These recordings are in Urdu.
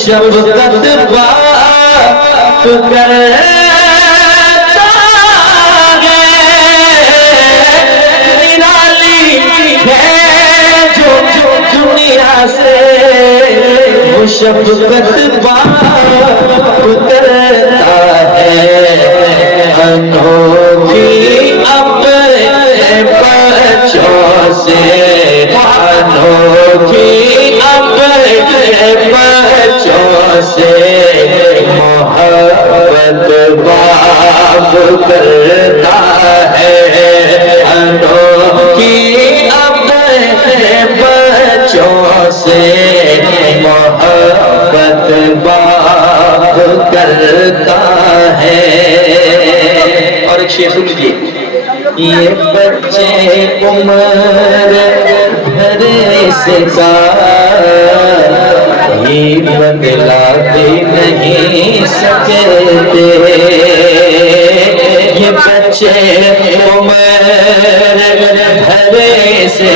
شفقت باپ کرتا ہے، نرالی ہے جو دنیا سے، وہ شفقت باپ کرتا ہے، انوکھی اپنے بچوں سے، انوکھی اپنے بچوں سے محبت باپ کرتا ہے، انوکھی اپنے بچوں سے محبت باپ کرتا ہے۔ اور ایک شعر سن لیجیے، یہ بچے عمر بھر سے ہی بدلاتے نہیں سکتے، یہ بچے عمر بھر سے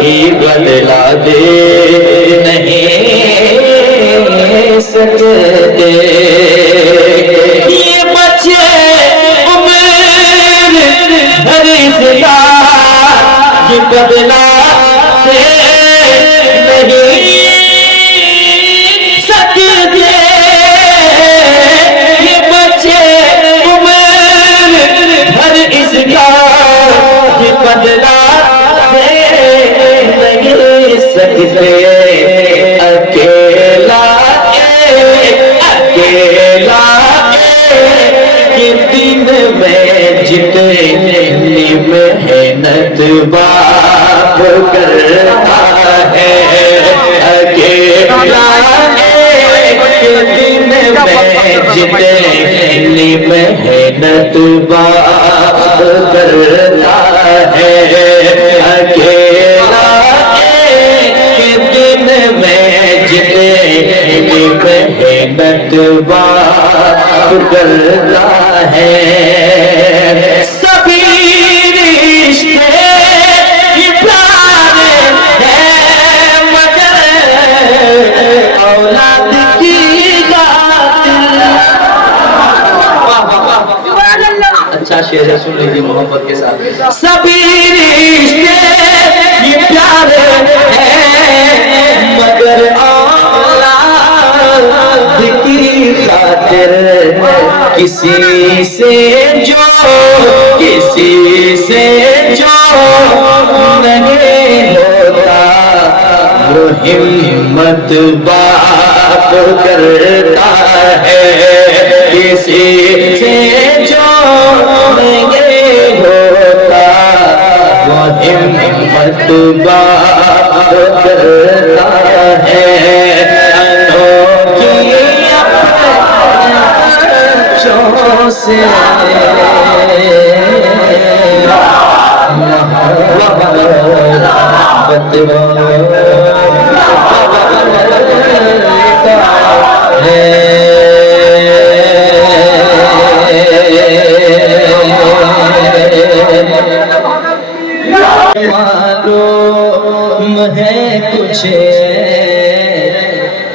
ہی بدلاتے نہیں سکتے، یہ بچے عمر بھر سے یہ بدلاتے نہیں سکتے، یہ بچے عمر بھر اس کا یہ بدلاتے نہیں سکتے، اکیلا یہ دن میں جتنی محنت باپ کرتا ہے، اکیلا دن میں جتنی محنت باپ کرتا ہے، اکیلا دن میں جتنی محنت باپ کرتا ہے، سبھی رشتے یہ پیارے ہیں مگر اولاد کی قاتل۔ اچھا شعر ہے، سن لیجیے محبت کے ساتھ، سبھی رشتے یہ پیارے ہیں مگر اولاد کی خاطر کسی سے جو نہیں ہوتا وہ ہمت باپ کرتا ہے، کسی سے جو نہیں ہوتا وہ ہمت باپ کرتا ہے، انوکھی بچوں سے محبت معلوم ہے کچھ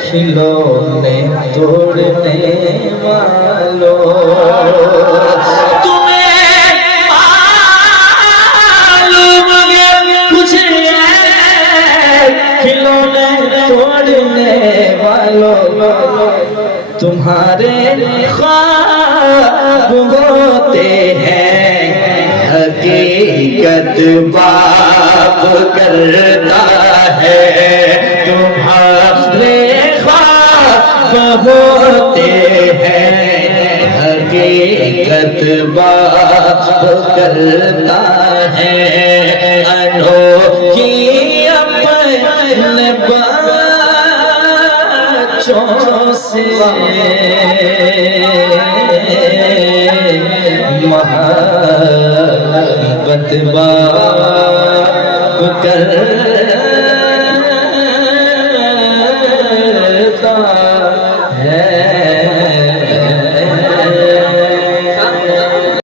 کھلونے توڑنے والوں، تمہیں معلوم ہے کچھ کھلونے توڑنے والوں، تمہارے خواب ہوتے ہیں حقیقت باپ کرتا ہے، تمہارے خواب ہوتے ہیں حقیقت باپ کرتا ہے، انوکھی اپنے بچوں سے محبت باپ کرتا